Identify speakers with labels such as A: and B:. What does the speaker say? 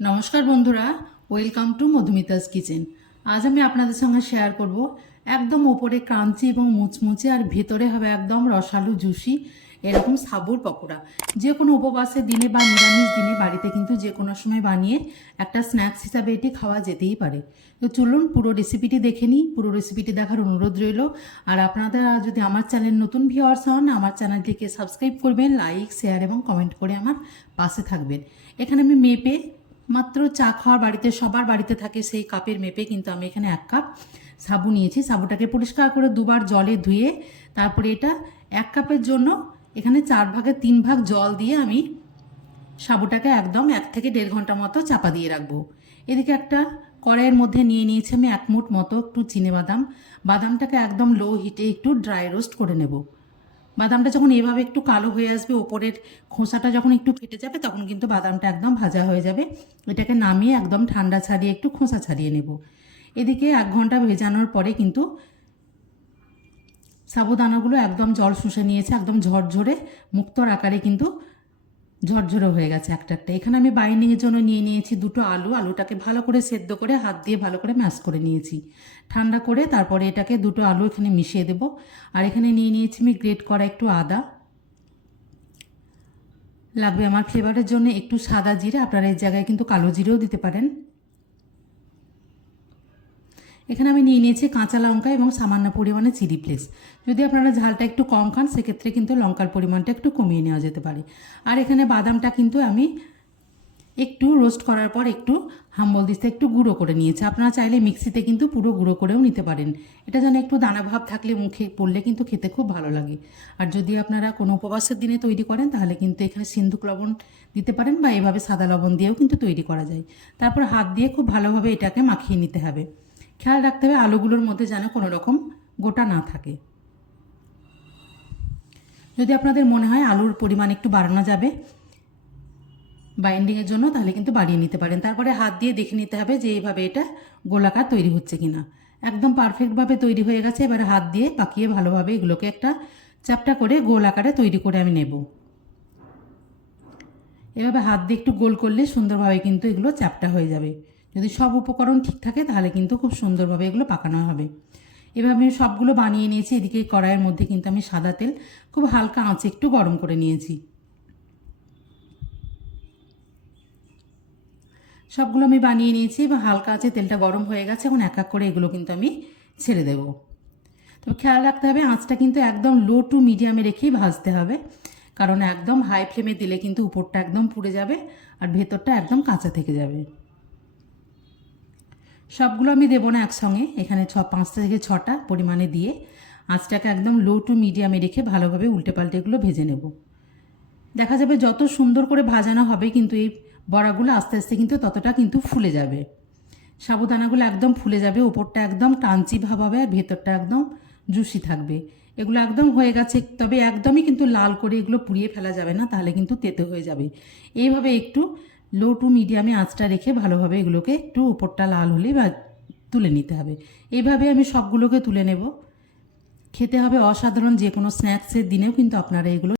A: নমস্কার বন্ধুরা welcome to Madhumita's kitchen আজ আমি আপনাদের সঙ্গে শেয়ার করব, একদম ওপরে ক্রাঞ্চি এবং মুচমুচে আর ভেতরে হবে একদম রসালো, জুসি, এরকম সাবুর পকোড়া। যে কোনো উপবাসের দিনে বা নিরামিষ দিনে বাড়িতে কিন্তু যে কোনো সময় বানিয়ে একটা স্ন্যাক্স হিসাবে এটি খাওয়া যেতেই পারে। তো চলুন পুরো রেসিপিটি দেখে নিই। পুরো রেসিপিটি দেখার অনুরোধ রইল। আর আপনারা যদি আমার চ্যানেল নতুন ভিওয়ার্স হন, আমার চ্যানেলটিকে সাবস্ক্রাইব করবেন লাইক শেয়ার এবং কমেন্ট করে আমার পাশে থাকবেন। এখানে আমি মেপে মাত্র চা খাওয়ার বাড়িতে, সবার বাড়িতে থাকে সেই কাপের মেপে, কিন্তু আমি এখানে এক কাপ সাবু নিয়েছি। সাবুটাকে পরিষ্কার করে দুবার জলে ধুয়ে, তারপরে এটা এক কাপের জন্য এখানে চার ভাগের তিন ভাগ জল দিয়ে আমি সাবুটাকে একদম এক থেকে দেড় ঘণ্টা মতো চাপা দিয়ে রাখব। এদিকে একটা কড়াইয়ের মধ্যে নিয়ে নিয়েছি আমি এক মুঠ মতো একটু চিনে বাদাম। বাদামটাকে একদম লো হিটে একটু ড্রাই রোস্ট করে নেব। বাদামটা যখন এভাবে একটু কালো হয়ে আসবে, ওপরের খোসাটা যখন একটু ফেটে যাবে, তখন কিন্তু বাদামটা একদম ভাজা হয়ে যাবে। এটাকে নামিয়ে একদম ঠান্ডা ছাড়িয়ে, একটু খোসা ছাড়িয়ে নেব। এদিকে এক ঘণ্টা ভেজানোর পরে কিন্তু সাবুদানাগুলো একদম জল শুষে নিয়েছে, একদম ঝরঝরে, মুক্তর আকারে কিন্তু ঝরঝরে হয়ে গেছে একটা একটা। এখানে আমি বাইন্ডিংয়ের জন্য নিয়ে নিয়েছি দুটো আলু। আলুটাকে ভালো করে সেদ্ধ করে, হাত দিয়ে ভালো করে ম্যাশ করে নিয়েছি। ঠান্ডা করে তারপরে এটাকে দুটো আলু এখানে মিশিয়ে দেব। আর এখানে নিয়ে নিয়েছি আমি গ্রেট করা একটু আদা। লাগবে আমার ফ্লেভারের জন্য একটু সাদা জিরে। আপনারা এই জায়গায় কিন্তু কালো জিরেও দিতে পারেন। এখানে আমি নিয়ে নিয়েছি কাঁচা লঙ্কা এবং সামান্য পরিমাণে চিলি প্লেস যদি আপনারা ঝালটা একটু কম খান, সেক্ষেত্রে কিন্তু লঙ্কার পরিমাণটা একটু কমিয়ে নেওয়া যেতে পারে। আর এখানে বাদামটা কিন্তু আমি একটু রোস্ট করার পর একটু হাম্বল দিস্তে একটু গুঁড়ো করে নিয়েছি। আপনারা চাইলে মিক্সিতে কিন্তু পুরো গুঁড়ো করেও নিতে পারেন। এটা যেন একটু দানা ভাব থাকলে মুখে পড়লে কিন্তু খেতে খুব ভালো লাগে। আর যদি আপনারা কোনো উপবাসের দিনে তৈরি করেন, তাহলে কিন্তু এখানে সিন্ধুক লবণ দিতে পারেন বা এভাবে সাদা লবণ দিয়েও কিন্তু তৈরি করা যায়। তারপর হাত দিয়ে খুব ভালোভাবে এটাকে মাখিয়ে নিতে হবে। খেয়াল রাখতে হবে আলুগুলোর মধ্যে যেন কোনো রকম গোটা না থাকে। যদি আপনাদের মনে হয় আলুর পরিমাণ একটু বাড়ানো যাবে বাইন্ডিংয়ের জন্য, তাহলে কিন্তু বাড়িয়ে নিতে পারেন। তারপরে হাত দিয়ে দেখে নিতে হবে যে এইভাবে এটা গোলাকার তৈরি হচ্ছে কি না একদম পারফেক্টভাবে তৈরি হয়ে গেছে, এবারে হাত দিয়ে পাকিয়ে ভালোভাবে এগুলোকে একটা চ্যাপটা করে গোল আকারে তৈরি করে আমি নেব। এভাবে হাত দিয়ে একটু গোল করলে সুন্দরভাবে কিন্তু এগুলো চ্যাপটা হয়ে যাবে। যদি সব উপকরণ ঠিক থাকে, তাহলে কিন্তু খুব সুন্দরভাবে এগুলো পাকানো হবে। এভাবে আমি সবগুলো বানিয়ে নিয়েছি। এদিকে কড়াইয়ের মধ্যে কিন্তু আমি সাদা তেল, খুব হালকা আঁচে একটু গরম করে নিয়েছি। সবগুলো আমি বানিয়ে নিয়েছি। এবং হালকা আছে তেলটা গরম হয়ে গেছে। এখন এক এক করে এগুলো কিন্তু আমি ছেড়ে দেবো। তবে খেয়াল রাখতে হবে, আঁচটা কিন্তু একদম লো টু মিডিয়ামে রেখেই ভাজতে হবে। কারণ একদম হাই ফ্লেমে দিলে কিন্তু উপরটা একদম পুড়ে যাবে আর ভেতরটা একদম কাঁচা থেকে যাবে। সবগুলো আমি দেবো না একসঙ্গে। এখানে ছ, পাঁচটা থেকে ছটা পরিমাণে দিয়ে আঁচটাকে একদম লো টু মিডিয়ামে রেখে ভালোভাবে উল্টে পাল্টে এগুলো ভেজে নেব। দেখা যাবে যত সুন্দর করে ভাজানো হবে কিন্তু এই বড়াগুলো আস্তে আস্তে কিন্তু ততটা কিন্তু ফুলে যাবে। সাবুদানাগুলো একদম ফুলে যাবে, ওপরটা একদম টাঞ্চি ভাব হবে আর ভেতরটা একদম জুসি থাকবে। এগুলো একদম হয়ে গেছে, তবে একদমই কিন্তু লাল করে এগুলো পুড়িয়ে ফেলা যাবে না, তাহলে কিন্তু তেতে হয়ে যাবে। এইভাবে একটু লো টু মিডিয়ামে আঁচটা রেখে ভালোভাবে এগুলোকে একটু উপরটা লাল হলেই বা তুলে নিতে হবে। এভাবে আমি সবগুলোকে তুলে নেব। খেতে হবে অসাধারণ যে কোনো স্ন্যাক্সের দিনেও কিন্তু আপনারা এগুলো